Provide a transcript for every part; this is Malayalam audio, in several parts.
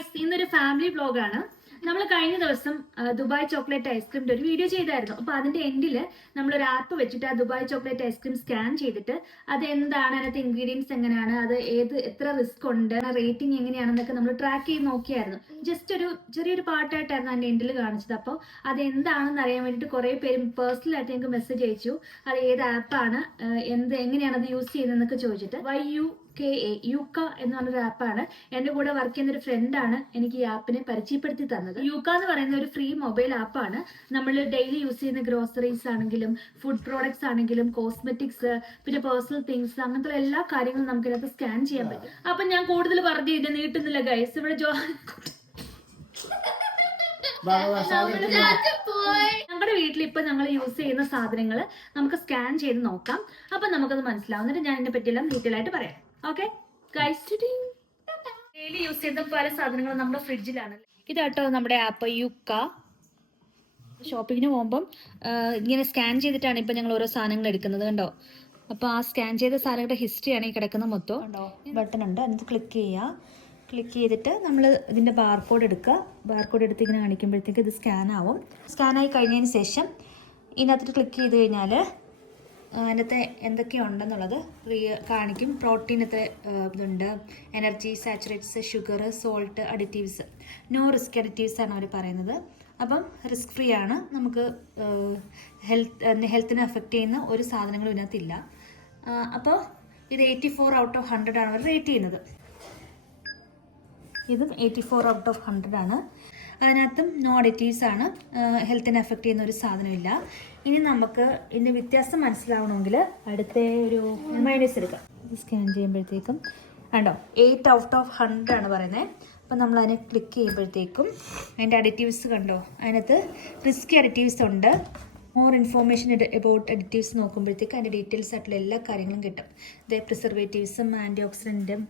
ഗൈസ് ഇന്നൊരു ഫാമിലി വ്ലോഗാണ്. നമ്മൾ കഴിഞ്ഞ ദിവസം ദുബായ് ചോക്ലേറ്റ് ഐസ്ക്രീമിന്റെ ഒരു വീഡിയോ ചെയ്തായിരുന്നു. അപ്പൊ അതിന്റെ എൻഡില് നമ്മളൊരു ആപ്പ് വെച്ചിട്ട് ആ ദുബായ് ചോക്ലേറ്റ് ഐസ്ക്രീം സ്കാൻ ചെയ്തിട്ട് അത് എന്താണ്, അതിനകത്ത് ഇൻഗ്രീഡിയൻസ് എങ്ങനെയാണ്, അത് എത്ര റിസ്ക് ഉണ്ട്, റേറ്റിംഗ് എങ്ങനെയാണെന്നൊക്കെ നമ്മൾ ട്രാക്ക് ചെയ്ത് നോക്കിയായിരുന്നു. ജസ്റ്റ് ഒരു ചെറിയൊരു പാർട്ടായിട്ടായിരുന്നു അതിന്റെ എൻഡിൽ കാണിച്ചത്. അപ്പോൾ അത് എന്താണെന്ന് അറിയാൻ വേണ്ടിയിട്ട് കുറെ പേര് പേഴ്സണലായിട്ട് ഞങ്ങൾക്ക് മെസ്സേജ് അയച്ചു. അത് ഏത് ആപ്പാണ്, എങ്ങനെയാണ് അത് യൂസ് ചെയ്യുന്നതെന്നൊക്കെ ചോദിച്ചിട്ട്. യൂക്ക എന്ന് പറഞ്ഞൊരു ആപ്പാണ്. എന്റെ കൂടെ വർക്ക് ചെയ്യുന്ന ഒരു ഫ്രണ്ടാണ് എനിക്ക് ഈ ആപ്പിനെ പരിചയപ്പെടുത്തി തന്നത്. യൂക്ക എന്ന് പറയുന്ന ഒരു ഫ്രീ മൊബൈൽ ആപ്പാണ്. നമ്മൾ ഡെയിലി യൂസ് ചെയ്യുന്ന ഗ്രോസറീസ് ആണെങ്കിലും ഫുഡ് പ്രോഡക്ട്സ് ആണെങ്കിലും കോസ്മെറ്റിക്സ്, പിന്നെ പേഴ്സണൽ തിങ്സ്, അങ്ങനത്തെ എല്ലാ കാര്യങ്ങളും നമുക്ക് ഇതിനകത്ത് സ്കാൻ ചെയ്യാൻ പറ്റും. അപ്പൊ ഞാൻ കൂടുതൽ പറഞ്ഞു ഇത് നീട്ടുന്നില്ല ഗൈസ്. ഇവിടെ ഞങ്ങളുടെ വീട്ടിൽ ഇപ്പൊ ഞങ്ങൾ യൂസ് ചെയ്യുന്ന സാധനങ്ങൾ നമുക്ക് സ്കാൻ ചെയ്ത് നോക്കാം. അപ്പൊ നമുക്കത് മനസ്സിലാവുന്നിട്ട് ഞാൻ ഇതിനെ പറ്റിയെല്ലാം ഡീറ്റെയിൽ ആയിട്ട് പറയാം. ഓക്കെ ഗൈസ്, ഡെയിലി യൂസ് ചെയ്യുന്ന പല സാധനങ്ങളും നമ്മുടെ ഫ്രിഡ്ജിലാണ്. ഇതാട്ടോ നമ്മുടെ ആപ്പ് യുക്ക. ഷോപ്പിങ്ങിന് പോകുമ്പം ഇങ്ങനെ സ്കാൻ ചെയ്തിട്ടാണ് ഇപ്പൊ ഞങ്ങൾ ഓരോ സാധനങ്ങൾ എടുക്കുന്നത്. കണ്ടോ? അപ്പൊ ആ സ്കാൻ ചെയ്ത സാധനങ്ങളുടെ ഹിസ്റ്ററിയാണ് ഈ കിടക്കുന്ന മൊത്തം. കണ്ടോ? ബട്ടൺ ഉണ്ട്, അതിന് ക്ലിക്ക് ചെയ്യുക. ക്ലിക്ക് ചെയ്തിട്ട് നമ്മൾ ഇതിൻ്റെ ബാർകോഡ് എടുക്കുക. ബാർകോഡ് എടുത്ത് ഇങ്ങനെ കാണിക്കുമ്പോഴത്തേക്ക് ഇത് സ്കാൻ ആവും. സ്കാനായി കഴിഞ്ഞതിന് ശേഷം ഇതിനകത്ത് ക്ലിക്ക് ചെയ്ത് കഴിഞ്ഞാൽ അതിനകത്ത് എന്തൊക്കെയുണ്ടെന്നുള്ളത് കാണിക്കും. പ്രോട്ടീൻ എത്ര ഇതുണ്ട്, energy, saturates, sugar, salt, additives. No risk additives ആണ് അവർ പറയുന്നത്. അപ്പം റിസ്ക് ഫ്രീ ആണ്. നമുക്ക് ഹെൽത്തിനെ അഫക്റ്റ് ചെയ്യുന്ന ഒരു സാധനങ്ങളും ഇതിനകത്തില്ല. അപ്പോൾ ഇത് 84 ഔട്ട് ഓഫ് 100 ആണ് അവർ റേറ്റ് ചെയ്യുന്നത്. ഇതും 84 ഔട്ട് ഓഫ് 100 ആണ്. അതിനകത്തും നോ അഡിറ്റീവ്സ് ആണ്. ഹെൽത്തിനെ എഫക്റ്റ് ചെയ്യുന്ന ഒരു സാധനമില്ല. ഇനി നമുക്ക് ഇതിൻ്റെ വ്യത്യാസം മനസ്സിലാവണമെങ്കിൽ അടുത്ത ഒരു മൈനസ് എടുക്കാം. ഇത് സ്കാൻ ചെയ്യുമ്പോഴത്തേക്കും കണ്ടോ 8 ഔട്ട് ഓഫ് 100 ആണ് പറയുന്നത്. അപ്പം നമ്മൾ അതിനെ ക്ലിക്ക് ചെയ്യുമ്പോഴത്തേക്കും അതിൻ്റെ അഡിറ്റീവ്സ് കണ്ടോ, അതിനകത്ത് റിസ്കി അഡിറ്റീവ്സ് ഉണ്ട്. മോർ ഇൻഫോർമേഷൻ അബൌട്ട് അഡിറ്റീവ്സ് നോക്കുമ്പോഴത്തേക്ക് അതിൻ്റെ ഡീറ്റെയിൽസ് ആയിട്ടുള്ള എല്ലാ കാര്യങ്ങളും കിട്ടും. ഇത് പ്രിസർവേറ്റീവ്സും ആൻറ്റി ഓക്സിഡൻറ്റും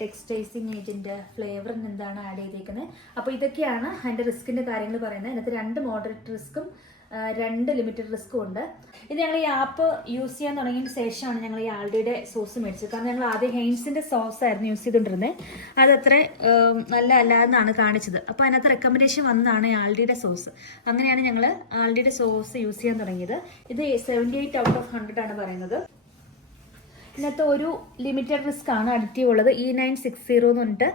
ടെക്സ്റ്റൈസിങ് ഏജൻറ്റ്, ഫ്ലേവറിന് എന്താണ് ആഡ് ചെയ്തേക്കുന്നത്. അപ്പോൾ ഇതൊക്കെയാണ് അതിൻ്റെ റിസ്കിൻ്റെ കാര്യങ്ങൾ പറയുന്നത്. അതിനകത്ത് 2 മോഡറേറ്റ് റിസ്ക്കും 2 ലിമിറ്റഡ് റിസ്ക്കും ഉണ്ട്. ഇത് ഞങ്ങൾ ഈ ആപ്പ് യൂസ് ചെയ്യാൻ തുടങ്ങിയതിന് ശേഷമാണ് ഞങ്ങൾ ഈ ആൾഡിയുടെ സോസ് മേടിച്ചത്. കാരണം ഞങ്ങൾ ആദ്യം ഹെയിൻസിൻ്റെ സോസ് ആയിരുന്നു യൂസ് ചെയ്തുകൊണ്ടിരുന്നത്. അതത്ര നല്ല അല്ല എന്നാണ് കാണിച്ചത്. അപ്പോൾ അതിനകത്ത് റെക്കമെൻഡേഷൻ വന്നതാണ് ആൾഡിയുടെ സോസ്. അങ്ങനെയാണ് ഞങ്ങൾ ആൾഡിയുടെ സോസ് യൂസ് ചെയ്യാൻ തുടങ്ങിയത്. ഇത് 78 ഔട്ട് ഓഫ് 100 ആണ് പറയുന്നത്. ഇതിനകത്ത് ഒരു ലിമിറ്റഡ് റിസ്ക് ആണ് അഡിറ്റീവ് ഉള്ളത്. E960 എന്ന് പറഞ്ഞിട്ട്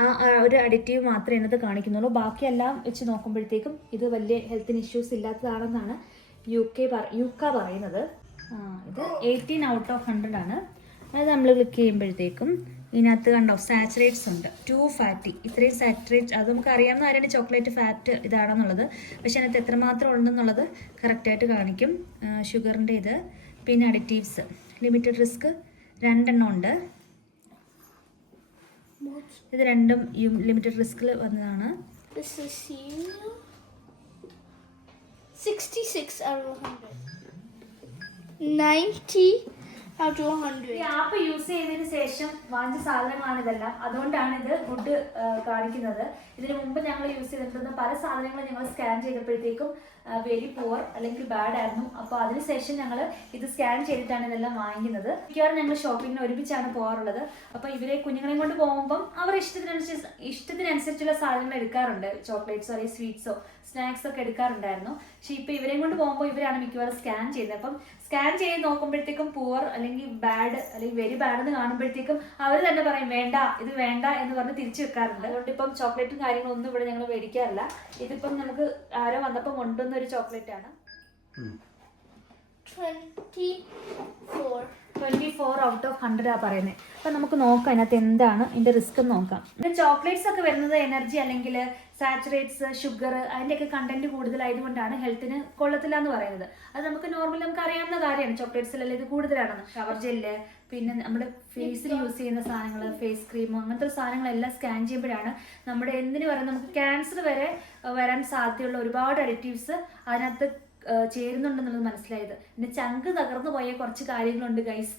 ആ ഒരു അഡിറ്റീവ് മാത്രമേ ഇതിനകത്ത് കാണിക്കുന്നുള്ളൂ. ബാക്കിയെല്ലാം വെച്ച് നോക്കുമ്പോഴത്തേക്കും ഇത് വലിയ ഹെൽത്തിന് ഇഷ്യൂസ് ഇല്ലാത്തതാണെന്നാണ് യുക്ക പറയുന്നത്. ഇത് 18 ഔട്ട് ഓഫ് 100 ആണ്. അത് നമ്മൾ ക്ലിക്ക് ചെയ്യുമ്പോഴത്തേക്കും ഇതിനകത്ത് കണ്ടോ സാച്ചുറേറ്റ്സ് ഉണ്ട്, 2 ഫാറ്റി. ഇത്രയും സാച്ചുറേറ്റ് അത് നമുക്ക് അറിയാവുന്ന കാര്യമാണ് ചോക്ലേറ്റ് ഫാറ്റ് ഇതാണെന്നുള്ളത്. പക്ഷെ അതിനകത്ത് എത്രമാത്രം ഉണ്ടെന്നുള്ളത് കറക്റ്റായിട്ട് കാണിക്കും. ഷുഗറിൻ്റെ ഇത്, പിന്നെ അഡിറ്റീവ്സ്, ലിമിറ്റഡ് റിസ്ക് 2 എണ്ണം ഉണ്ട്. ഇത് 2ഉം ലിമിറ്റഡ് റിസ്കിൽ വന്നതാണ്. 66 out of 100. 90 out of 100. ഈ ആപ്പ് യൂസ് ചെയ്തതിന് ശേഷം വാങ്ങിച്ച സാധനങ്ങളാണ് ഇതെല്ലാം. അതുകൊണ്ടാണ് ഇത് ഗുഡ് കാണിക്കുന്നത്. ഇതിനു മുമ്പ് ഞങ്ങൾ യൂസ് ചെയ്തിട്ടുള്ള പല സാധനങ്ങളും ഞങ്ങൾ സ്കാൻ ചെയ്തപ്പോഴത്തേക്കും വെരി പുവർ അല്ലെങ്കിൽ ബാഡ് ആയിരുന്നു. അപ്പോൾ അതിനുശേഷം ഞങ്ങൾ ഇത് സ്കാൻ ചെയ്തിട്ടാണ് ഇതെല്ലാം വാങ്ങിക്കുന്നത്. മിക്കവാറും ഞങ്ങൾ ഷോപ്പിങ്ങിന് ഒരുമിച്ചാണ് പോകാറുള്ളത്. അപ്പോൾ ഇവരെ കുഞ്ഞുങ്ങളെയും കൊണ്ട് പോകുമ്പം അവർ ഇഷ്ടത്തിനനുസരിച്ചുള്ള സാധനങ്ങൾ എടുക്കാറുണ്ട്. ചോക്ലേറ്റ്സോ അല്ലെങ്കിൽ സ്വീറ്റ്സോ സ്നാക്സ് ഒക്കെ എടുക്കാറുണ്ടായിരുന്നു. പക്ഷെ ഇപ്പൊ ഇവരെയും കൊണ്ട് പോകുമ്പോൾ ഇവരാണ് മിക്കവാറും സ്കാൻ ചെയ്യുന്നത്. അപ്പം സ്കാൻ ചെയ്ത് നോക്കുമ്പോഴത്തേക്കും പുവർ അല്ലെങ്കിൽ ബാഡ് അല്ലെങ്കിൽ വെരി ബാഡ് എന്ന് കാണുമ്പോഴത്തേക്കും അവർ തന്നെ പറയും വേണ്ട, ഇത് വേണ്ട എന്ന് പറഞ്ഞ് തിരിച്ചു വെക്കാറുണ്ട്. അതുകൊണ്ട് ഇപ്പം ചോക്ലേറ്റും കാര്യങ്ങളും ഒന്നും ഇവിടെ ഞങ്ങൾ മേടിക്കാറില്ല. ഇതിപ്പം നമുക്ക് ആരോ വന്നപ്പം കൊണ്ടുവന്ന ഒരു ചോക്ലേറ്റ് ആണ്. 24 ഔട്ട് ഓഫ് 100 ആ പറയുന്നത്. അപ്പം നമുക്ക് നോക്കാം അതിനകത്ത് എന്താണ് ഇതിന്റെ റിസ്ക് എന്ന് നോക്കാം. പിന്നെ ചോക്ലേറ്റ്സ് ഒക്കെ വരുന്നത് എനർജി അല്ലെങ്കിൽ സാച്ചുറേറ്റ്സ്, ഷുഗർ, അതിൻ്റെയൊക്കെ കണ്ടന്റ് കൂടുതലായതുകൊണ്ടാണ് ഹെൽത്തിന് കൊള്ളത്തില്ല എന്ന് പറയുന്നത്. അത് നമുക്ക് നമുക്ക് അറിയാവുന്ന കാര്യമാണ്. ചോക്ലേറ്റ്സിലെല്ലാം ഇത് കൂടുതലാണെന്ന്. ഷവർ ജെല്ല്, പിന്നെ നമ്മുടെ ഫേസിൽ യൂസ് ചെയ്യുന്ന സാധനങ്ങൾ, ഫേസ് ക്രീം, അങ്ങനത്തെ സാധനങ്ങളെല്ലാം സ്കാൻ ചെയ്യുമ്പോഴാണ് നമ്മുടെ എന്തിനു പറയുന്നത് നമുക്ക് ക്യാൻസർ വരെ വരാൻ സാധ്യതയുള്ള ഒരുപാട് അഡിറ്റീവ്സ് അതിനകത്ത് ചേരുന്നുണ്ടെന്നുള്ളത് മനസ്സിലായത്. പിന്നെ ചങ്ക് തകർന്നു പോയ കുറച്ച് കാര്യങ്ങളുണ്ട് ഗൈസ്.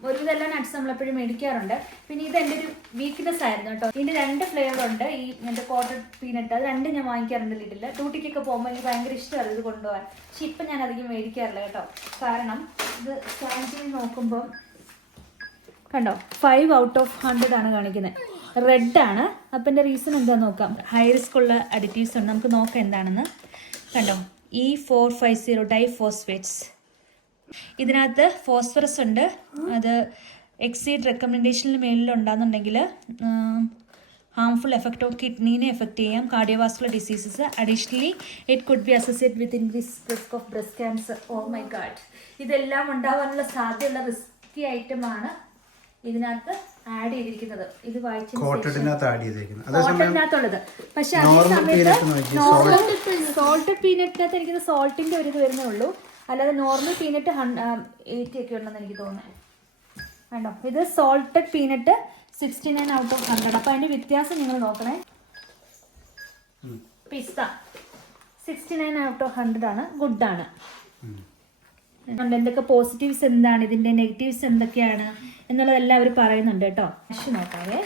ഒരുവിധെല്ലാം നട്ട്സ് നമ്മളെപ്പോഴും മേടിക്കാറുണ്ട്. പിന്നെ ഇത് എൻ്റെ ഒരു വീക്ക്നെസ് ആയിരുന്നു കേട്ടോ. ഇതിൻ്റെ 2 ഫ്ലേവർ ഉണ്ട്. ഈ എൻ്റെ കോട്ടഡ് പീനട്ട്, അത് 2 ഞാൻ വാങ്ങിക്കാറുണ്ട് വീട്ടിൽ. ഡ്യൂട്ടിക്കൊക്കെ പോകുമ്പോൾ എനിക്ക് ഭയങ്കര ഇഷ്ടമാണ് ഇത് കൊണ്ടുപോകാൻ. പക്ഷെ ഇപ്പം ഞാൻ അധികം മേടിക്കാറില്ല കേട്ടോ. കാരണം ഇത് സ്കാൻ ചെയ്ത് നോക്കുമ്പോൾ കണ്ടോ 5 ഔട്ട് ഓഫ് 100 ആണ് കാണിക്കുന്നത്. റെഡ് ആണ്. അപ്പം എൻ്റെ റീസൺ എന്താണെന്ന് നോക്കാം. ഹൈ റിസ്ക് ഉള്ള അഡിറ്റീവ്സ് ഉണ്ട്, നമുക്ക് നോക്കാം എന്താണെന്ന്. കണ്ടോ, E450 ഡൈഫോസ്ഫേറ്റ്സ്. ഇതിനകത്ത് ഫോസ്ഫറസ് ഉണ്ട്. അത് എക്സീഡ് റെക്കമെൻഡേഷനിൽ മേലിലുണ്ടാകുന്നുണ്ടെങ്കിൽ ഹാംഫുൾ എഫക്റ്റ് ഓഫ് കിഡ്നീനെ എഫക്റ്റ് ചെയ്യാം, cardiovascular diseases. Additionally it could be associate with increase risk of breast cancer. Oh my god, ഇതെല്ലാം ഉണ്ടാവാനുള്ള സാധ്യതയുള്ള റിസ്കി ഐറ്റമാണ് ഇതിനകത്ത് ആഡ് ചെയ്തിരിക്കുന്നത്. ഇത് വായിച്ചതിനകത്തുള്ളത്. പക്ഷെ അതേ സമയത്ത് സോൾട്ടഡ് പീനട്ടിനകത്ത് എനിക്ക് സോൾട്ടിന്റെ ഒരു ഇത് വരുന്നേ ഉള്ളൂ, അല്ലാതെ നോർമൽ പീനട്ട് 80 ഒക്കെ ഉണ്ടെന്ന് എനിക്ക് തോന്നുന്നത്. കണ്ടോ, ഇത് സോൾട്ടഡ് പീനട്ട് 69 ഔട്ട് ഓഫ് 100. അപ്പൊ അതിന്റെ വ്യത്യാസം നിങ്ങൾ നോക്കണേ. പിസ്ത 69 ഔട്ട് ഓഫ് 100 ആണ്, ഗുഡ് ആണ്. എന്തൊക്കെ പോസിറ്റീവ്സ് എന്താണ്, ഇതിന്റെ നെഗറ്റീവ്സ് എന്തൊക്കെയാണ് എന്നുള്ളതെല്ലാം അവർ പറയുന്നുണ്ട് കേട്ടോ. ക്യാഷ് നോക്കാവേ,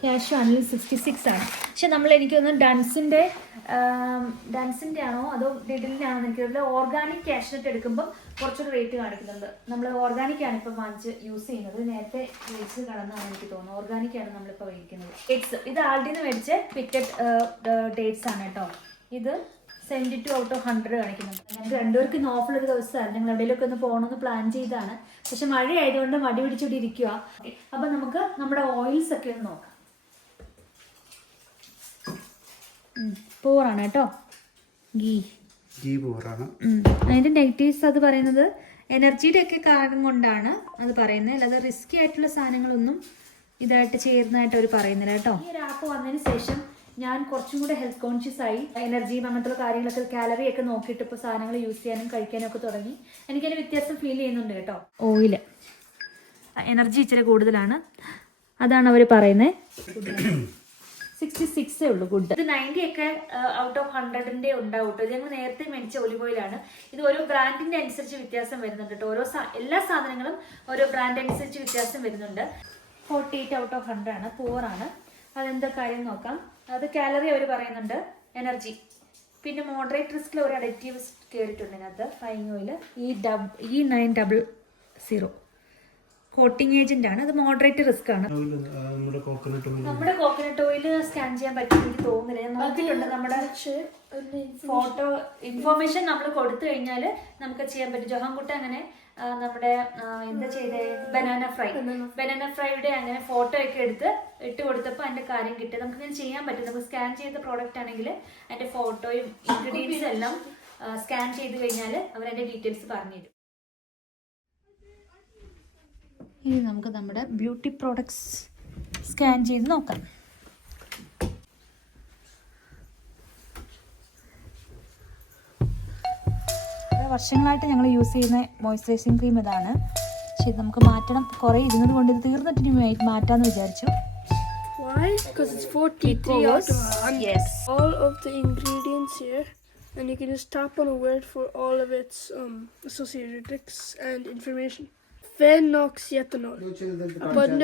ക്യാഷ് ആണെങ്കിൽ 66 ആണ്. പക്ഷെ നമ്മൾ എനിക്ക് തോന്നുന്നു ഡൻസിൻ്റെ ആണോ അതോ ഡിഡിലിനാണോ എനിക്കറിയില്ല. ഓർഗാനിക് ക്യാഷ്നട്ട് എടുക്കുമ്പോൾ കുറച്ചൊരു റേറ്റ് കാണിക്കുന്നുണ്ട്. നമ്മൾ ഓർഗാനിക് ആണ് ഇപ്പോൾ വാങ്ങിച്ച് യൂസ് ചെയ്യുന്നത്. നേരത്തെ റേറ്റ്സ് കടന്നാണ് എനിക്ക് തോന്നുന്നത്. ഓർഗാനിക് ആണ് നമ്മളിപ്പോൾ മേടിക്കുന്നത്. ഡേറ്റ്സ് ഇത് ആൾഡിന്ന് മേടിച്ച് പിറ്റഡ് ഡേറ്റ്സ് ആണ് കേട്ടോ. ഇത് 72 ഔട്ട് ഓഫ് 100 കാണിക്കുന്നുണ്ട്. ഞങ്ങൾക്ക് രണ്ടുപേർക്ക് ഓഫുള്ള ഒരു ദിവസമാണ്. ഞങ്ങൾ എവിടെയെങ്കിലുമൊക്കെ ഒന്ന് പോകണമെന്ന് പ്ലാൻ ചെയ്താണ്. പക്ഷെ മഴ ആയതുകൊണ്ട് മടി പിടിച്ചോണ്ട് ഇരിക്കുക. അപ്പം നമുക്ക് നമ്മുടെ ഓയിൽസ് ഒക്കെ ഒന്ന് നോക്കാം. പോറാണ് കേട്ടോ, ഗീ പോറാണ്. അതിന്റെ നെഗറ്റീവ്സ് അത് പറയുന്നത് എനർജിയുടെ ഒക്കെ കാരണം കൊണ്ടാണ് അത് പറയുന്നത്, അല്ലാതെ റിസ്കി ആയിട്ടുള്ള സാധനങ്ങളൊന്നും ഇതായിട്ട് ചേർന്നതായിട്ട് അവർ പറയുന്നില്ല കേട്ടോ. ഈ ഒരു ആപ്പ് വന്നതിന് ശേഷം ഞാൻ കുറച്ചും കൂടെ ഹെൽത്ത് കോൺഷ്യസ് ആയി. എനർജിയും അങ്ങനത്തെ കാര്യങ്ങളൊക്കെ കാലറി ഒക്കെ നോക്കിയിട്ട് ഇപ്പോൾ സാധനങ്ങൾ യൂസ് ചെയ്യാനും കഴിക്കാനും ഒക്കെ തുടങ്ങി. എനിക്കതിന് വ്യത്യാസം ഫീൽ ചെയ്യുന്നുണ്ട് കേട്ടോ. ഓയില് എനർജി ഇച്ചിരി കൂടുതലാണ്, അതാണ് അവർ പറയുന്നത്. 66 ഉള്ളൂ ഗുഡ്. ഇത് 90 ഒക്കെ ഔട്ട് ഓഫ് 100 ഉണ്ടാവും കേട്ടോ. ഇത് ഞങ്ങൾ നേരത്തെ മേടിച്ച ഒലിവ് ഓയിലാണ്. ഇത് ഓരോ ബ്രാൻഡിന്റെ അനുസരിച്ച് വ്യത്യാസം വരുന്നുണ്ട് കേട്ടോ. എല്ലാ സാധനങ്ങളും ഓരോ ബ്രാൻഡ് അനുസരിച്ച് വ്യത്യാസം വരുന്നുണ്ട്. 48 ഔട്ട് ഓഫ് 100 ആണ്, പോറാണ്. അതെന്താ കാര്യം നോക്കാം. അത് കാലറി അവർ പറയുന്നുണ്ട്, എനർജി, പിന്നെ മോഡറേറ്റ് റിസ്കിൽ ഒരു അഡിറ്റീവ്സ് കയറിയിട്ടുണ്ട് ഇതിനകത്ത്. Frying oil E900 coating agent ആണ്. അത് മോഡറേറ്റ് റിസ്ക് ആണ്. നമ്മുടെ കോക്കനട്ട് ഓയിൽ സ്കാൻ ചെയ്യാൻ പറ്റും എനിക്ക് തോന്നുന്നില്ല. ഞാൻ നോക്കിയിട്ടുണ്ട്. നമ്മുടെ ഫോട്ടോ ഇൻഫോർമേഷൻ നമ്മൾ കൊടുത്തു കഴിഞ്ഞാൽ നമുക്ക് ചെയ്യാൻ പറ്റും. ജോഹൻകുട്ട അങ്ങനെ നമ്മുടെ എന്താ ചെയ്തേ, ബനാന ഫ്രൈയുടെ അങ്ങനെ ഫോട്ടോ ഒക്കെ എടുത്ത് ഇട്ട് കൊടുത്തപ്പോൾ അതിന്റെ കാര്യം കിട്ടി. നമുക്ക് ഇങ്ങനെ ചെയ്യാൻ പറ്റും. നമുക്ക് സ്കാൻ ചെയ്ത പ്രോഡക്റ്റ് ആണെങ്കിൽ അതിന്റെ ഫോട്ടോയും ഇൻഗ്രീഡിയൻസും എല്ലാം സ്കാൻ ചെയ്ത് കഴിഞ്ഞാൽ അവർ അതിന്റെ ഡീറ്റെയിൽസ് പറഞ്ഞു തരും. ഇനി നമുക്ക് നമ്മുടെ ബ്യൂട്ടി പ്രോഡക്ട്സ് സ്കാൻ ചെയ്ത് നോക്കാം. വർഷങ്ങളായിട്ട് ഞങ്ങൾ യൂസ് ചെയ്യുന്ന മോയ്സ്ചറൈസിങ് ക്രീം ഇതാണ്. പക്ഷെ ഇത് നമുക്ക് മാറ്റണം. കുറേ ഇരുന്നത് കൊണ്ട് ഇത് തീർന്നിട്ട് ഇനി മാറ്റാമെന്ന് വിചാരിച്ചു. Why? Because it's 43 out of 100. Yes. All of the ingredients here, and you can just tap on a word for all of its associated risks and information. Phenoxyethanol.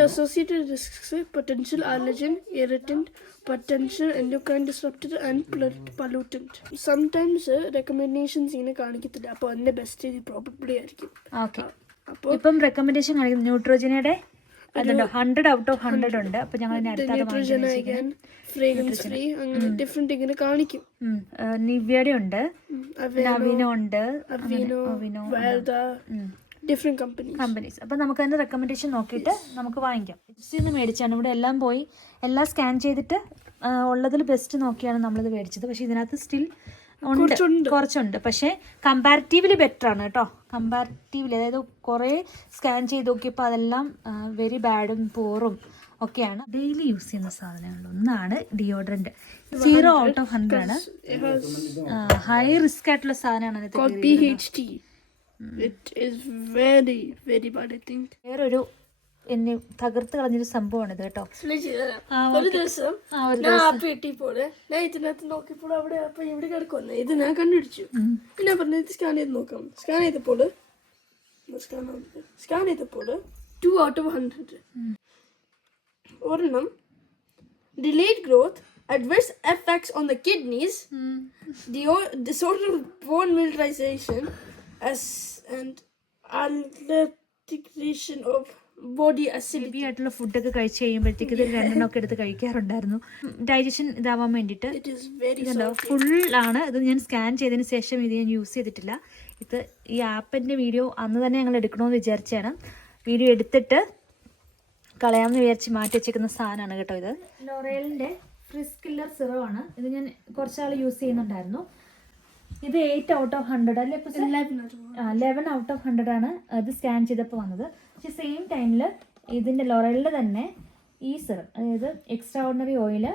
Associated risks: potential allergen, irritant, potential endocrine disruptor, and pollutant. Sometimes recommendations ഇങ്ങനെ കാണിക്കത്തില്ല. അപ്പോൾ അതിന്റെ ബെസ്റ്റ് ഇത് പ്രോബബ്ലി ആയിരിക്കും. ഓക്കെ, ഇപ്പം റെക്കമെൻഡേഷൻ കാണിക്കും ന്യൂട്രോജനയുടെ അതുണ്ടോ 100 ഔട്ട് ഓഫ് 100 ഉണ്ട്. അപ്പൊ ഞങ്ങൾ ഫ്രേഗ്രൻസ് ഫ്രീ അങ്ങനെ ഡിഫറെന്റ് ഇങ്ങനെ കാണിക്കും. നിവ്യയുടെ ഉണ്ട്, നവീനോ ഉണ്ട്, ഡിഫറെന്റ് കമ്പനീസ്. അപ്പൊ നമുക്ക് അതിന്റെ റെക്കമെൻഡേഷൻ നോക്കിയിട്ട് നമുക്ക് വാങ്ങിക്കാം. നിന്ന് മേടിച്ചാണ്. ഇവിടെ എല്ലാം പോയി എല്ലാം സ്കാൻ ചെയ്തിട്ട് ഉള്ളതിൽ ബെസ്റ്റ് നോക്കിയാണ് നമ്മളിത് മേടിച്ചത്. പക്ഷെ ഇതിനകത്ത് സ്റ്റിൽ കുറച്ചുണ്ട്. പക്ഷേ കമ്പാരിറ്റീവ്ലി ബെറ്റർ ആണ് കേട്ടോ. കമ്പാരിറ്റീവ്ലി, അതായത് കുറേ സ്കാൻ ചെയ്ത് നോക്കിയപ്പോൾ അതെല്ലാം വെരി ബാഡും പോറും ഒക്കെയാണ്. ഡെയിലി യൂസ് ചെയ്യുന്ന സാധനങ്ങളിൽ ഒന്നാണ് ഡിയോഡ്രന്റ്. 0 ഔട്ട് ഓഫ് 100 ആണ്. ഹൈ റിസ്ക് ആയിട്ടുള്ള സാധനമാണ്. വേറൊരു എന്നെ തകർത്ത് കളഞ്ഞൊരു സംഭവമാണ് ഇത് കേട്ടോ. ഒരു ദിവസം ഞാൻ ആപ്പ് കിട്ടിയപ്പോൾ ഞാൻ ഇതിനകത്ത് നോക്കിയപ്പോൾ അവിടെ അപ്പൊ ഇവിടെ കിടക്കുവന്നെ ഇത് ഞാൻ കണ്ടുപിടിച്ചു. പിന്നെ പറഞ്ഞു ഇത് സ്കാൻ ചെയ്ത് നോക്കാം. സ്കാൻ ചെയ്തപ്പോൾ 2 ഔട്ട് ഓഫ് 100. ഒരെണ്ണം delayed growth, adverse effects on the kidneys, disorder of bone mineralization, and alteration of body acidity. Heavy ആയിട്ടുള്ള ഫുഡൊക്കെ കഴിച്ച് കഴിയുമ്പോഴത്തേക്ക് ഇത് രണ്ടെണ്ണമൊക്കെ എടുത്ത് കഴിക്കാറുണ്ടായിരുന്നു. ഡൈജഷൻ ഇതാവാൻ വേണ്ടിയിട്ട്. It is very ഇതുണ്ടോ salty. ഫുള്ളാണ്. ഇത് ഞാൻ സ്കാൻ ചെയ്തതിന് ശേഷം ഇത് ഞാൻ യൂസ് ചെയ്തിട്ടില്ല. ഇത് ഈ ആപ്പിൻ്റെ വീഡിയോ അന്ന് തന്നെ ഞങ്ങൾ എടുക്കണമെന്ന് വിചാരിച്ചാണ്. വീഡിയോ എടുത്തിട്ട് കളയാമെന്ന് വിചാരിച്ച് മാറ്റി വെച്ചേക്കുന്ന സാധനമാണ് കേട്ടോ ഇത്. ലോറേലിൻ്റെ ഫ്രിസ് കില്ലർ സിറമാണ്. ഇത് ഞാൻ കുറച്ചാൾ യൂസ് ചെയ്യുന്നുണ്ടായിരുന്നു. ഇത് 8 out of 100 അല്ലേ? 11 out of 100 ആണ് ഇത് സ്കാൻ ചെയ്തപ്പോൾ വന്നത്. പക്ഷേ സെയിം ടൈമിൽ ഇതിൻ്റെ ലോറേലിൻ്റെ തന്നെ ഈ സിറം, അതായത് extra ordinary oil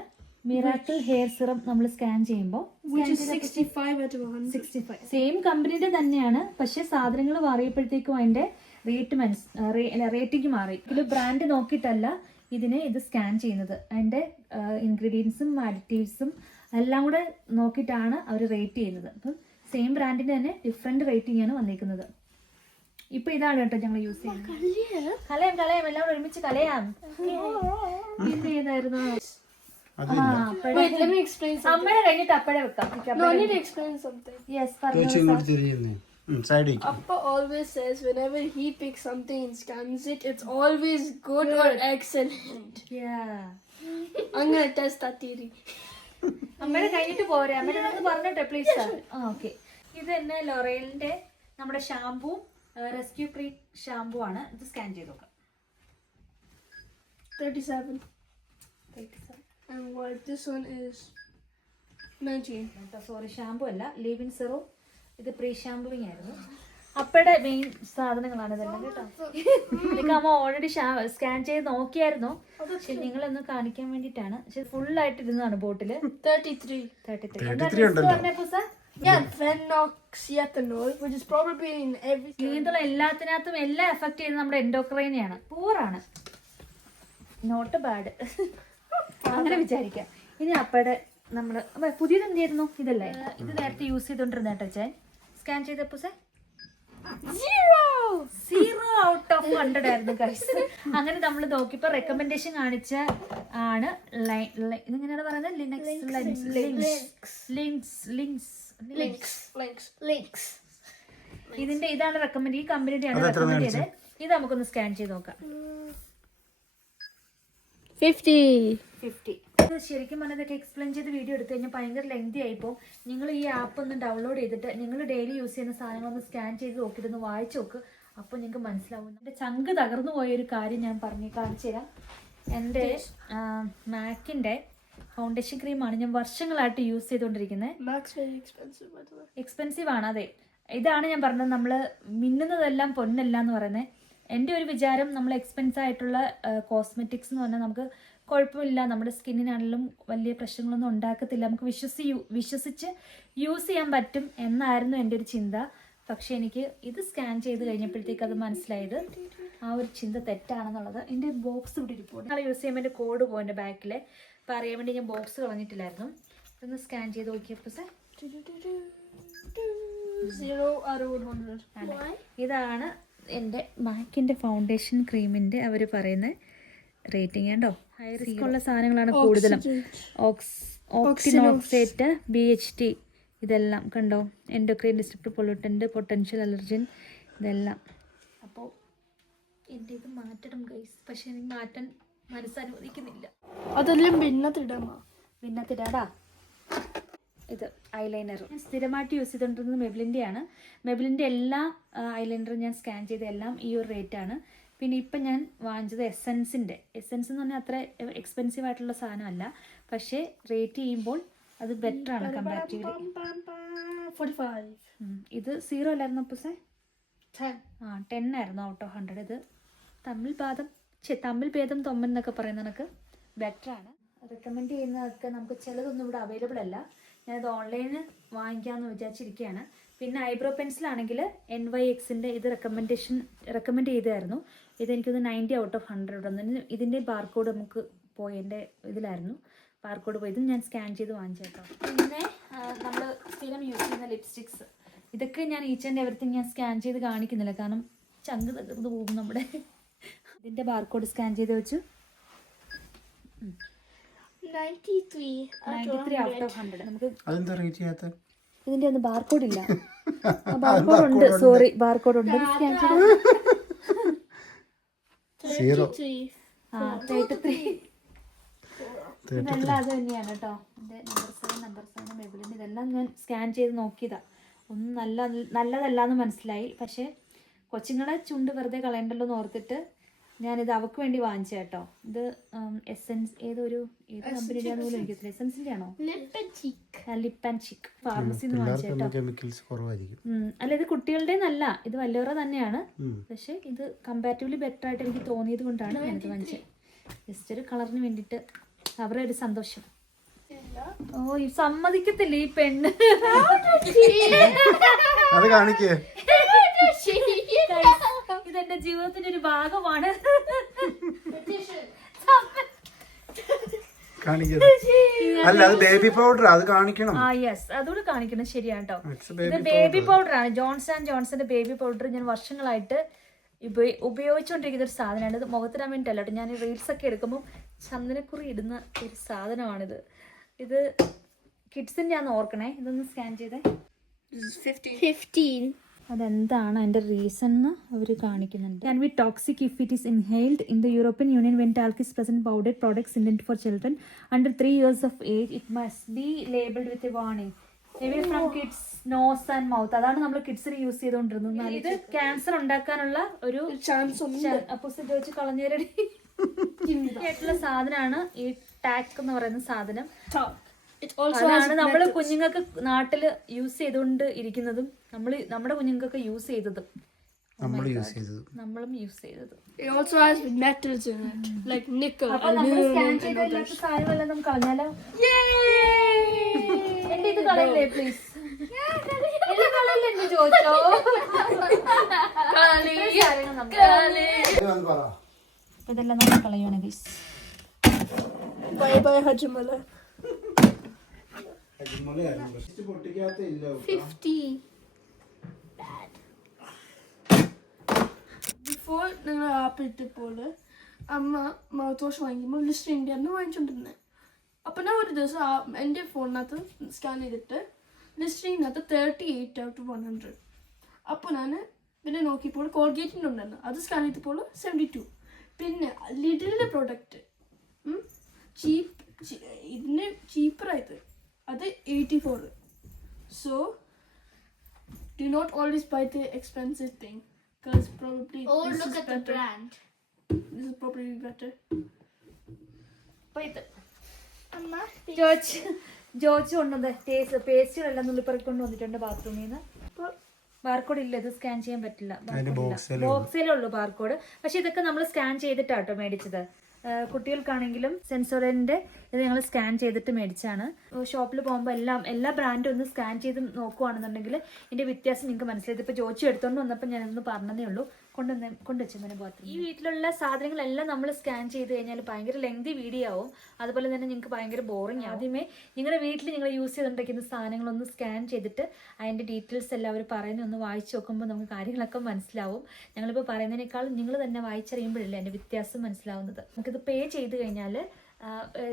miracle hair serum നമ്മൾ സ്കാൻ ചെയ്യുമ്പോൾ Which is 65 out of 100. 65 same കമ്പനിയുടെ തന്നെയാണ്. പക്ഷേ സാധനങ്ങൾ മാറിയപ്പോഴത്തേക്കും അതിൻ്റെ റേറ്റിംഗ് മാറി. ഇതിൽ ബ്രാൻഡ് നോക്കിയിട്ടല്ല ഇത് സ്കാൻ ചെയ്യുന്നത്. അതിൻ്റെ ഇൻഗ്രീഡിയൻസും അഡിറ്റീവ്സും എല്ലാം കൂടെ നോക്കിയിട്ടാണ് അവർ റേറ്റ് ചെയ്യുന്നത്. അപ്പം സെയിം ബ്രാൻഡിൻ്റെ തന്നെ ഡിഫറെൻറ്റ് റേറ്റിംഗ് ആണ് വന്നിരിക്കുന്നത്. ഇപ്പൊ ഇതാണ് കേട്ടോ ഞങ്ങൾ യൂസ് ചെയ്യുന്നത്. കളയാം എല്ലാം ഒരുമിച്ച് കളയാം. ഇത് ഏതായിരുന്നു? Wait, let me explain something. അമ്മയുടെ കഴിഞ്ഞിട്ട് അപ്പഴേ വെക്കാം. No, I need to explain something. Yes Appa always says whenever he picks something and scans it, it's always good or excellent. I'm gonna test that theory. അമ്മയുടെ കഴിഞ്ഞിട്ട് പോരെ. അമ്മയുടെ പറഞ്ഞോട്ടെ പ്ലീസ്. ഓക്കെ. ഇത് തന്നെ ലൊറേലിന്റെ നമ്മുടെ ഷാമ്പൂ, റെസ്ക്യൂ ക്രീം ഷാമ്പൂ ആണ്. ഇത് സ്കാൻ ചെയ്ത് നോക്കാം. 37. And what this one is 19. Sorry, shampoo അല്ല, ലീവ് ഇൻ സിറോ. ഇത് പ്രീ ഷാമ്പൂയിങ് ആയിരുന്നു. അപ്പയുടെ മെയിൻ സാധനങ്ങളാണ് ഇതെല്ലാം കേട്ടോ. ഇതൊക്കെ അമ്മ ഓൾറെഡി സ്കാൻ ചെയ്ത് നോക്കിയായിരുന്നു. പക്ഷെ നിങ്ങളൊന്ന് കാണിക്കാൻ വേണ്ടിയിട്ടാണ്. പക്ഷെ ഫുള്ളായിട്ട് ഇരുന്നതാണ് ബോട്ടില്. 33. 33 Yeah, phenoxyethanol, which is probably in everything. നീന്തളം എല്ലാത്തിനകത്തും എല്ലാം എഫക്ട് ചെയ്യുന്നത് നമ്മുടെ എൻഡോക്രൈനെയാണ്. പൂറാണ്. നോട്ട് ബാഡ് അങ്ങനെ വിചാരിക്കാം. ഇനി അപ്പയുടെ നമ്മൾ പുതിയത് എന്തായിരുന്നു? ഇതല്ലേ, ഇത് നേരത്തെ യൂസ് ചെയ്തോണ്ടിരുന്ന കേട്ടോ ചാൻ. സ്കാൻ ചെയ്തപ്പോ 0 out of 100 ആയിരുന്നു ഗൈസ്. അങ്ങനെ നമ്മൾ നോക്കിയപ്പോ റെക്കമെൻഡേഷൻ കാണിച്ച ആണ് ഇതിങ്ങനെയാണ് പറയുന്നത്, ലിങ്ക്സ്. ഇതിന്റെ ഇതാണ് റെക്കമെൻഡ്, ഈ കമ്പനിയുടെ ആണ് റെക്കമെൻഡ് ചെയ്തത്. ഇത് നമുക്കൊന്ന് സ്കാൻ ചെയ്ത് നോക്കാം. 50. ഇത് ശരിക്കും പറഞ്ഞതൊക്കെ എക്സ്പ്ലെയിൻ ചെയ്ത് വീഡിയോ എടുത്തു കഴിഞ്ഞാൽ ഭയങ്കര ലെങ്തി ആയിപ്പോൾ. നിങ്ങൾ ഈ ആപ്പ് ഒന്ന് ഡൗൺലോഡ് ചെയ്തിട്ട് നിങ്ങൾ ഡെയിലി യൂസ് ചെയ്യുന്ന സാധനങ്ങളൊന്ന് സ്കാൻ ചെയ്ത് നോക്കിയിട്ടൊന്ന് വായിച്ചു നോക്ക്. അപ്പോൾ നിങ്ങൾക്ക് മനസ്സിലാവും. എൻ്റെ ചങ്ക് തകർന്നു പോയൊരു കാര്യം ഞാൻ കാണിച്ചു തരാം. എൻ്റെ മാക്കിൻ്റെ ഫൗണ്ടേഷൻ ക്രീമാണ് ഞാൻ വർഷങ്ങളായിട്ട് യൂസ് ചെയ്തുകൊണ്ടിരിക്കുന്നത്. എക്സ്പെൻസീവ് ആണ്. അതെ, ഇതാണ് ഞാൻ പറഞ്ഞത്, നമ്മൾ മിന്നുന്നതെല്ലാം പൊന്നല്ല എന്ന് പറയുന്നത്. എൻ്റെ ഒരു വിചാരം, നമ്മൾ എക്സ്പെൻസ് ആയിട്ടുള്ള കോസ്മെറ്റിക്സ് എന്ന് പറഞ്ഞാൽ നമുക്ക് കുഴപ്പമില്ല, നമ്മുടെ സ്കിന്നിനാണെങ്കിലും വലിയ പ്രശ്നങ്ങളൊന്നും ഉണ്ടാക്കത്തില്ല, നമുക്ക് വിശ്വസിച്ച് യൂസ് ചെയ്യാൻ പറ്റും എന്നായിരുന്നു എൻ്റെ ഒരു ചിന്ത. പക്ഷേ എനിക്ക് ഇത് സ്കാൻ ചെയ്ത് കഴിഞ്ഞപ്പോഴത്തേക്ക് അത് മനസ്സിലായത് ആ ഒരു ചിന്ത തെറ്റാണെന്നുള്ളത്. എൻ്റെ ബോക്സ് ഇവിടെ ഇരിപ്പുണ്ട്. നാളെ യൂസ് ചെയ്യുമ്പോൾ എൻ്റെ കോഡ് പോകും എൻ്റെ ബാക്കിൽ. അപ്പോൾ അറിയാൻ വേണ്ടി ഞാൻ ബോക്സ് കളഞ്ഞിട്ടില്ലായിരുന്നു. ഇതൊന്ന് സ്കാൻ ചെയ്ത് നോക്കിയപ്പോൾ 0 out of 100. ഇതാണ് എൻ്റെ മാക്കിൻ്റെ ഫൗണ്ടേഷൻ ക്രീമിൻ്റെ അവർ പറയുന്ന റേറ്റിംഗ്. കണ്ടോ, ഹൈ റിസ്ക് ഉള്ള സാധനങ്ങളാണ് കൂടുതലും. ഓക്സിനോക്സേറ്റ്, BHT, ഇതെല്ലാം കണ്ടോ, എൻഡോക്രൈൻ ഡിസ്ട്രപ്റ്റർ, പൊല്യൂട്ടൻ്റ്, പൊട്ടൻഷ്യൽ അലർജൻ, ഇതെല്ലാം. അപ്പോൾ എൻ്റെ ഇത് മാറ്റണം ഗൈസ്. പക്ഷെ എനിക്ക് മാറ്റാൻ മനസ്സനുവദിക്കുന്നില്ല. അതെല്ലാം ഭിന്നത്തിടാടാ. ഇത് ഐലൈനർ ഞാൻ സ്ഥിരമായിട്ട് യൂസ് ചെയ്തുകൊണ്ടിരുന്നത് മെബിലിൻ്റെയാണ്. മെബിലിൻ്റെ എല്ലാ ഐലൈനറും ഞാൻ സ്കാൻ ചെയ്ത എല്ലാം ഈ ഒരു റേറ്റാണ്. പിന്നെ ഇപ്പം ഞാൻ വാങ്ങിച്ചത് എസെൻസ് എന്ന് പറഞ്ഞാൽ അത്ര എക്സ്പെൻസീവ് ആയിട്ടുള്ള സാധനമല്ല, പക്ഷേ റേറ്റ് ചെയ്യുമ്പോൾ അത് ബെറ്റർ ആണ് കമ്പാരിറ്റീവ്ലി. 45. ഇത് 0 അല്ലായിരുന്നു അപ്പോൾ 10 ആയിരുന്നു ഔട്ട് ഓഫ് 100. ഇത് തമ്മിൽ ഭേദം തൊമ്മൻ എന്നൊക്കെ പറയുന്ന കണക്ക് ബെറ്റർ ആണ്. റെക്കമെൻഡ് ചെയ്യുന്നതൊക്കെ നമുക്ക് ചിലതൊന്നും ഇവിടെ അവൈലബിൾ അല്ല. ഞാനത് ഓൺലൈനിൽ വാങ്ങിക്കാമെന്ന് വിചാരിച്ചിരിക്കുകയാണ്. പിന്നെ ഐബ്രോ പെൻസിലാണെങ്കിൽ NYXൻ്റെ ഇത് റെക്കമെൻഡ് ചെയ്തായിരുന്നു. ഇതെനിക്കൊന്ന് 90 out of 100 ഉണ്ടെന്ന്. ഇതിൻ്റെ ബാർകോഡ് നമുക്ക് പോയതിൻ്റെ ഇതിലായിരുന്നു ബാർകോഡ് പോയി. ഇതും ഞാൻ സ്കാൻ ചെയ്ത് വാങ്ങിച്ചു കേട്ടോ. പിന്നെ നമ്മൾ സ്ഥിരം യൂസ് ചെയ്യുന്ന ലിപ്സ്റ്റിക്സ്, ഇതൊക്കെ ഞാൻ ഈച്ച് ആൻഡ് എവറിത്തിങ് ഞാൻ സ്കാൻ ചെയ്ത് കാണിക്കുന്നില്ല, കാരണം ചങ്ക് തകർന്ന് പോകും നമ്മുടെ. ഇതിൻ്റെ ബാർകോഡ് സ്കാൻ ചെയ്ത് വെച്ചു. 93 out of 100. നമുക്ക് ഇതിന്റെ ഒന്നും ബാർകോഡ് ഇല്ല. ബാർകോഡ് ഉണ്ട്, സോറി, ബാർകോഡ് ഉണ്ട്. സ്കാൻ ചെയ്ത് സീറോ 33. ഇതെല്ലാം അത് തന്നെയാണ് കേട്ടോ. എൻ്റെ നമ്പർ 7 മെബിലിൻ ഇതെല്ലാം ഞാൻ സ്കാൻ ചെയ്ത് നോക്കിയതാ. ഒന്നും നല്ലതല്ല എന്ന് മനസ്സിലായി. പക്ഷേ കൊച്ചുങ്ങളെ ചുണ്ട് വെറുതെ കളയണ്ടല്ലോ എന്ന് ഓർത്തിട്ട് ഞാനിത് അവൾക്ക് വേണ്ടി വാങ്ങിച്ച കേട്ടോ. ഇത് എസെൻസ് ഏത് കമ്പനിയുടെ പോലും എനിക്കത്തില്ല. എസെൻസിന്റെ ആണോ? ലിപ്പ് ആൻഡ് ചിക്ക് ഫാർമസിന്ന് വാങ്ങിച്ച കേട്ടോ. കെമിക്കൽസ് കുറവായിരിക്കും. അല്ല ഇത് കുട്ടികളുടെ നല്ല, ഇത് വലിയവരുടെ തന്നെയാണ്. പക്ഷെ ഇത് കമ്പാരിറ്റീവ്ലി ബെറ്റർ ആയിട്ട് എനിക്ക് തോന്നിയത് കൊണ്ടാണ് ഞാനിത് വാങ്ങിച്ചത്. ജസ്റ്റ് ഒരു കളറിന് വേണ്ടിയിട്ട് അവരുടെ ഒരു സന്തോഷം. ഓ ഈ സമ്മതിക്കത്തില്ല ഈ പെണ്ണ്. അത് കാണിക്കേ. ഇതെന്റെ ജീവിതത്തിന്റെ ഒരു ഭാഗമാണ്. അല്ല അത് ബേബി പൗഡർ, അത് കാണിക്കണം. യെസ് അതുകൂടെ കാണിക്കണം. ശരിയാണ് കേട്ടോ. ഇത് ബേബി പൗഡർ ആണ്. ജോൺസന്റെ ബേബി പൗഡർ ഞാൻ വർഷങ്ങളായിട്ട് ഉപയോഗിച്ചുകൊണ്ടിരിക്കുന്ന ഒരു സാധനമാണ്. ഇത് മുഖത്തിടാൻ വേണ്ടിയിട്ടല്ല കേട്ടോ. ഞാൻ റീൽസ് ഒക്കെ എടുക്കുമ്പോൾ ചന്ദനക്കുറി ഇടുന്ന ഒരു സാധനമാണിത്. ഇത് കിഡ്സിന്റെ ആണെന്ന് ഓർക്കണേ. ഇതൊന്ന് സ്കാൻ ചെയ്തേ. 15. അതെന്താണ് അതിന്റെ റീസൺ എന്ന് അവർ കാണിക്കുന്നുണ്ട്. Can be toxic if it is inhaled. In the European Union, when talc is present, powdered products intended for children under 3 years of age, it must be labeled with a warning. Away from kids, nose and mouth. അതാണ് നമ്മൾ കിഡ്സിന് യൂസ് ചെയ്തുകൊണ്ടിരുന്നത്. ഇത് ക്യാൻസർ ഉണ്ടാക്കാനുള്ള ഒരു ചാൻസ് ഉണ്ട്. അപ്പൊ വെച്ച് കളഞ്ഞേരടി ആയിട്ടുള്ള സാധനമാണ് ഈ ടാക്ക് എന്ന് പറയുന്ന സാധനം. അതാണ് നമ്മള് കുഞ്ഞുങ്ങൾക്ക് നാട്ടില് യൂസ് ചെയ്തുകൊണ്ട് ഇരിക്കുന്നതും നമ്മുടെ കുഞ്ഞുങ്ങൾക്ക് യൂസ് ചെയ്തതും നമ്മളും യൂസ് ചെയ്തത്. It also has metals in it, like nickel, അപ്പൊ നമ്മൾ സ്കാൻ aluminum, ചെയ്ത and എല്ലാത്ത others. സാധനങ്ങളെല്ലാം നമുക്ക് കളഞ്ഞാലോ? എന്റെ ഇത് കളയില്ലേ പ്ലീസ്? എന്റെ കളയില്ല എന്ന് ചോദിച്ചോ. ഇതെല്ലാം നമ്മൾ കളയുവാണ് guys. Bye bye Hajimala. 50. Bad. Before നിങ്ങൾ ആപ്പ് ഇട്ടപ്പോൾ അമ്മ മൗത്ത് വാഷ് വാങ്ങിക്കുമ്പോൾ ലിസ്റ്ററിൻ്റെ വാങ്ങിച്ചോണ്ടിരുന്നത്. അപ്പം ഞാൻ ഒരു ദിവസം എൻ്റെ ഫോണിനകത്ത് സ്കാൻ ചെയ്തിട്ട് ലിസ്റ്ററിനകത്ത് 38 out of 100. അപ്പോൾ ഞാൻ പിന്നെ നോക്കിയപ്പോൾ കോൾഗേറ്റിൻ്റെ ഉണ്ടായിരുന്നു. അത് സ്കാൻ ചെയ്തപ്പോൾ 72. പിന്നെ ലിഡിലിൻ്റെ പ്രോഡക്റ്റ് ഇതിന് ചീപ്പറായത് അത് 84. So do not always buy the expensive thing because probably this look is at better. The brand. This is probably better. George കൊണ്ടുവന്ന് പേസ്റ്റുകളെല്ലാം നുള്ളിപ്പറക്കി കൊണ്ട് വന്നിട്ടുണ്ട് ബാത്റൂമിൽ നിന്ന്. ബാർകോഡ് ഇല്ല, ഇത് സ്കാൻ ചെയ്യാൻ പറ്റില്ല. ബോക്സിലേ ഉള്ളൂ ബാർകോഡ്. പക്ഷെ ഇതൊക്കെ നമ്മൾ സ്കാൻ ചെയ്തിട്ടാട്ടോ മേടിച്ചത്. കുട്ടികൾക്കാണെങ്കിലും സെൻസോറിന്റെ ഇത് ഞങ്ങൾ സ്കാൻ ചെയ്തിട്ട് മേടിച്ചാണ്. ഷോപ്പിൽ പോകുമ്പോൾ എല്ലാ ബ്രാൻഡും ഒന്ന് സ്കാൻ ചെയ്ത് നോക്കുവാണെന്നുണ്ടെങ്കിൽ ഇതിന്റെ വ്യത്യാസം നിങ്ങൾക്ക് മനസ്സിലായത്. ഇപ്പോൾ ജോച്ചി എടുത്തോണ്ട് വന്നപ്പോൾ ഞാനൊന്ന് പറഞ്ഞതേ ഉള്ളൂ. കൊണ്ടുവച്ചു മോനെ ബാത്റൂം. ഈ വീട്ടിലുള്ള സാധനങ്ങളെല്ലാം നമ്മൾ സ്കാൻ ചെയ്ത് കഴിഞ്ഞാൽ ഭയങ്കര ലെങ്തി വീഡിയോ ആവും. അതുപോലെ തന്നെ നിങ്ങൾക്ക് ഭയങ്കര ബോറിംഗ്. ആദ്യമേ നിങ്ങളുടെ വീട്ടിൽ നിങ്ങൾ യൂസ് ചെയ്തുകൊണ്ടിരിക്കുന്ന സാധനങ്ങളൊന്ന് സ്കാൻ ചെയ്തിട്ട് അതിൻ്റെ ഡീറ്റെയിൽസ് എല്ലാം അവർ പറയുന്ന ഒന്ന് വായിച്ച് നോക്കുമ്പോൾ നമുക്ക് കാര്യങ്ങളൊക്കെ മനസ്സിലാവും. ഞങ്ങളിപ്പോൾ പറയുന്നതിനേക്കാൾ നിങ്ങൾ തന്നെ വായിച്ചറിയുമ്പോഴല്ലേ അതിൻ്റെ വ്യത്യാസം മനസ്സിലാവുന്നത്. നമുക്കിത് പേ ചെയ്ത് കഴിഞ്ഞാൽ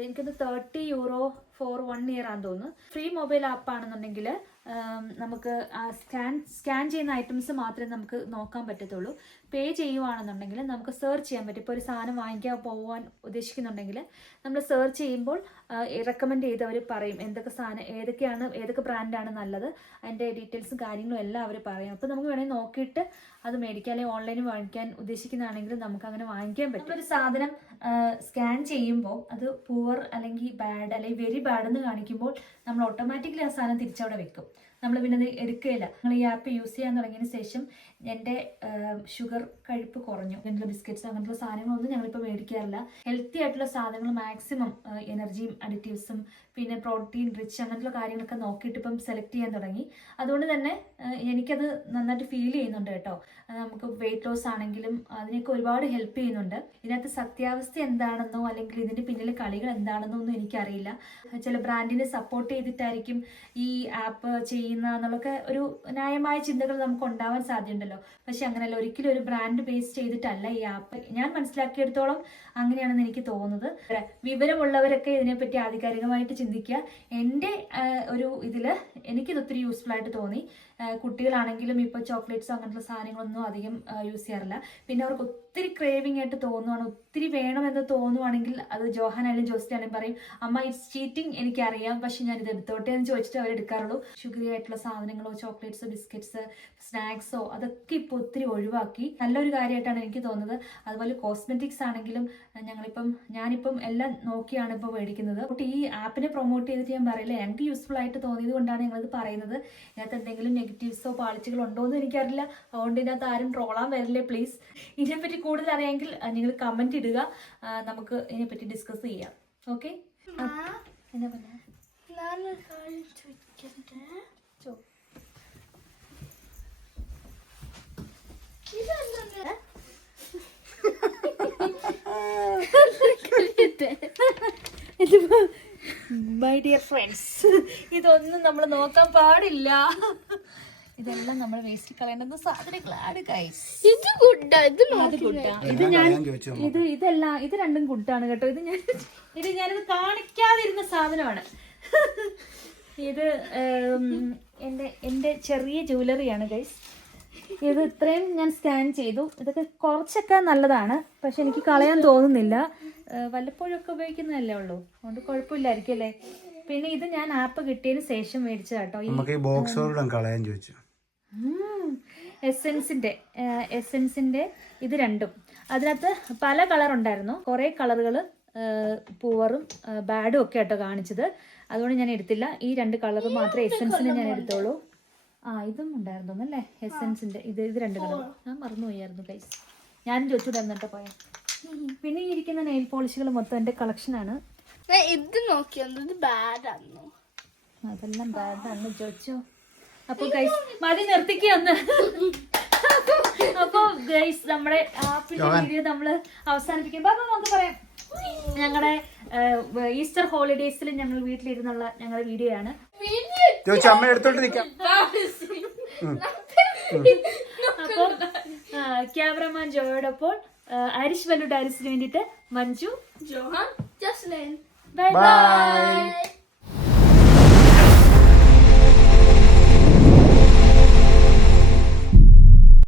എനിക്കിത് €30 for 1 year ആണെന്ന് തോന്നുന്നു. ഫ്രീ മൊബൈൽ ആപ്പാണെന്നുണ്ടെങ്കിൽ നമുക്ക് സ്കാൻ ചെയ്യുന്ന ഐറ്റംസ് മാത്രമേ നമുക്ക് നോക്കാൻ പറ്റത്തുള്ളൂ. പേ ചെയ്യുവാണെന്നുണ്ടെങ്കിൽ നമുക്ക് സെർച്ച് ചെയ്യാൻ പറ്റും. ഇപ്പോൾ ഒരു സാധനം വാങ്ങിക്കാൻ പോകാൻ ഉദ്ദേശിക്കുന്നുണ്ടെങ്കിൽ നമ്മൾ സെർച്ച് ചെയ്യുമ്പോൾ റെക്കമെൻഡ് ചെയ്തവർ പറയും ഏതൊക്കെ ബ്രാൻഡാണ് നല്ലത്, അതിൻ്റെ ഡീറ്റെയിൽസും കാര്യങ്ങളും എല്ലാം അവർ പറയും. അപ്പോൾ നമുക്ക് വേണമെങ്കിൽ നോക്കിയിട്ട് അത് മേടിക്കാം. അല്ലെങ്കിൽ ഓൺലൈനിൽ വാങ്ങിക്കാൻ ഉദ്ദേശിക്കുന്നതാണെങ്കിൽ നമുക്ക് അങ്ങനെ വാങ്ങിക്കാൻ പറ്റും. ഒരു സാധനം സ്കാൻ ചെയ്യുമ്പോൾ അത് പുവർ അല്ലെങ്കിൽ ബാഡ് അല്ലെങ്കിൽ വെരി ബാഡ് എന്ന് കാണിക്കുമ്പോൾ നമ്മൾ ഓട്ടോമാറ്റിക്കലി ആ സാധനം തിരിച്ചവിടെ വെക്കും. നമ്മൾ പിന്നെ അത് എടുക്കുകയില്ല. നിങ്ങൾ ഈ ആപ്പ് യൂസ് ചെയ്യാൻ തുടങ്ങിയതിന് ശേഷം എൻ്റെ ഷുഗർ കഴിപ്പ് കുറഞ്ഞു. അങ്ങനത്തെ ബിസ്ക്കറ്റ്സ് അങ്ങനത്തെ സാധനങ്ങളൊന്നും ഞങ്ങളിപ്പോൾ മേടിക്കാറില്ല. ഹെൽത്തി ആയിട്ടുള്ള സാധനങ്ങൾ മാക്സിമം എനർജിയും അഡിറ്റീവ്സും പിന്നെ പ്രോട്ടീൻ റിച്ച് അങ്ങനത്തെ കാര്യങ്ങളൊക്കെ നോക്കിയിട്ട് ഇപ്പം സെലക്ട് ചെയ്യാൻ തുടങ്ങി. അതുകൊണ്ട് തന്നെ എനിക്കത് നന്നായിട്ട് ഫീൽ ചെയ്യുന്നുണ്ട് കേട്ടോ. നമുക്ക് വെയിറ്റ് ലോസ് ആണെങ്കിലും അതിനൊക്കെ ഒരുപാട് ഹെൽപ്പ് ചെയ്യുന്നുണ്ട്. ഇതിനകത്ത് സത്യാവസ്ഥ എന്താണെന്നോ അല്ലെങ്കിൽ ഇതിൻ്റെ പിന്നിലെ കളികൾ എന്താണെന്നോ ഒന്നും എനിക്കറിയില്ല. ചില ബ്രാൻഡിനെ സപ്പോർട്ട് ചെയ്തിട്ടായിരിക്കും ഈ ആപ്പ് ചെയ്യുന്ന എന്നുള്ളൊക്കെ ഒരു ന്യായമായ ചിന്തകൾ നമുക്ക് ഉണ്ടാവാൻ സാധ്യതയുണ്ടല്ലോ. പക്ഷെ അങ്ങനെയല്ല, ഒരിക്കലും ഒരു ബ്രാൻഡ് ബേസ് ചെയ്തിട്ടല്ല ഈ ആപ്പ്. ഞാൻ മനസ്സിലാക്കിയെടുത്തോളം അങ്ങനെയാണെന്ന് എനിക്ക് തോന്നുന്നത്. വിവരമുള്ളവരൊക്കെ ഇതിനെപ്പറ്റി ആധികാരികമായിട്ട് ചിന്തിക്കുക. എൻ്റെ ഒരു ഇതിൽ എനിക്കിത് ഒത്തിരി യൂസ്ഫുൾ ആയിട്ട് തോന്നി. കുട്ടികളാണെങ്കിലും ഇപ്പോൾ ചോക്ലേറ്റ്സ് അങ്ങനത്തെ സാധനങ്ങളൊന്നും അധികം യൂസ് ചെയ്യാറില്ല. പിന്നെ അവർക്ക് ഒത്തിരി ക്രേവിംഗ് ആയിട്ട് തോന്നുവാണ്, ഒത്തിരി വേണമെന്ന് തോന്നുവാണെങ്കിൽ അത് ജോഹാനായാലും ജോസിനായാലും പറയും, അമ്മ ഇറ്റ്സ് ചീറ്റിംഗ് എനിക്കറിയാം, പക്ഷെ ഞാൻ ഇത് എടുത്തോട്ടെ എന്ന് ചോദിച്ചിട്ട് അവർ എടുക്കാറുള്ളൂ. ഷുഗറി ആയിട്ടുള്ള സാധനങ്ങളോ ചോക്ലേറ്റ്സോ ബിസ്ക്കറ്റ്സ് സ്നാക്സോ അതൊക്കെ ഇപ്പോൾ ഒത്തിരി ഒഴിവാക്കി. നല്ലൊരു കാര്യമായിട്ടാണ് എനിക്ക് തോന്നുന്നത്. അതുപോലെ കോസ്മെറ്റിക്സ് ആണെങ്കിലും ഞാനിപ്പം എല്ലാം നോക്കിയാണ് ഇപ്പോൾ മേടിക്കുന്നത്. ഈ ആപ്പിനെ പ്രൊമോട്ട് ചെയ്തിട്ട് ഞാൻ പറയില്ല, ഞങ്ങൾക്ക് യൂസ്ഫുൾ ആയിട്ട് തോന്നിയത് കൊണ്ടാണ് ഞങ്ങളത് പറയുന്നത്. ഇതിനകത്ത് എന്തെങ്കിലും നെഗറ്റീവ്സോ പാളിച്ചകളോ ഉണ്ടോ എന്ന് എനിക്കറിയില്ല. അതുകൊണ്ട് ഇതിനകത്ത് ആരും ട്രോളാൻ വരില്ലേ പ്ലീസ്. ഇതിനെപ്പറ്റി കൂടുതൽ അറിയാമെങ്കിൽ നിങ്ങൾ കമന്റ് ഇടുക, നമുക്ക് ഇതിനെപ്പറ്റി ഡിസ്കസ് ചെയ്യാം. ഓക്കെ, എന്നാ പറഞ്ഞ മൈ ഡിയർ ഫ്രണ്ട്സ്, ഇതൊന്നും നമ്മൾ നോക്കാൻ പാടില്ല. ഇതെല്ലാം നമ്മൾ വേസ്റ്റ് കളയേണ്ടുന്ന സാധനങ്ങളാണ് ഗൈസ്. ഇത് ഗുഡാ, ഇത് ഇതെല്ലാം ഇത് രണ്ടും ഗുഡാണ് കേട്ടോ. ഇത് ഞാനിത് കാണിക്കാതിരുന്ന സാധനമാണ്. ഇത് എന്റെ ചെറിയ ജ്വല്ലറിയാണ് ഗൈസ്. ഇത് ഇത്രയും ഞാൻ സ്കാൻ ചെയ്തു. ഇതൊക്കെ കുറച്ചൊക്കെ നല്ലതാണ്, പക്ഷെ എനിക്ക് കളയാൻ തോന്നുന്നില്ല. വല്ലപ്പോഴും ഒക്കെ ഉപയോഗിക്കുന്നതല്ലേ ഉള്ളൂ, അതുകൊണ്ട് കുഴപ്പമില്ലായിരിക്കും അല്ലേ. പിന്നെ ഇത് ഞാൻ ആപ്പ് കിട്ടിയതിന് ശേഷം മേടിച്ചത് കേട്ടോ. എസെൻസിന്റെ ഇത് രണ്ടും, അതിനകത്ത് പല കളർ ഉണ്ടായിരുന്നു, കുറെ കളറുകൾ പൂവറും ബാഡും ഒക്കെ കേട്ടോ കാണിച്ചത്. അതുകൊണ്ട് ഞാൻ എടുത്തില്ല. ഈ 2 കളർ മാത്രമേ എസെൻസിന് ഞാൻ എടുത്തോളൂ. ഇതും ഉണ്ടായിരുന്നു അല്ലേ എസെൻസിന്റെ. ഇത് 2 കളർ ഞാൻ മറന്നുപോയായിരുന്നു ഗൈസ്. ഞാനും ചോദിച്ചുകൂടായിരുന്നു കേട്ടോ പോയാൽ. പിന്നെ ഈ ഇരിക്കുന്ന നെയിൽ പോളിഷുകൾ മൊത്തം എൻ്റെ കളക്ഷനാണ്. ഇത് നോക്കിയത് ബാഡാണോ? അതെല്ലാം ബാഡാണ് ചോദിച്ചോ. അപ്പൊ ഗൈസ് മതി നിർത്തിക്കൊന്ന്. അപ്പൊ ഗൈസ് നമ്മുടെ ആപ്പിന്റെ വീഡിയോ നമ്മള് അവസാനിപ്പിക്കുമ്പോ നമുക്ക് പറയാം, ഞങ്ങളുടെ ഈസ്റ്റർ ഹോളിഡേയ്സിൽ ഞങ്ങൾ വീട്ടിലിരുന്നുള്ള ഞങ്ങളുടെ വീഡിയോ ആണ്. അപ്പൊ ക്യാമറമാൻ ജോയോടൊപ്പം ആരിഷ് വല്ലു ഡാരിസിന് വേണ്ടിയിട്ട് Manju, Johan, Jasleen. Bye by.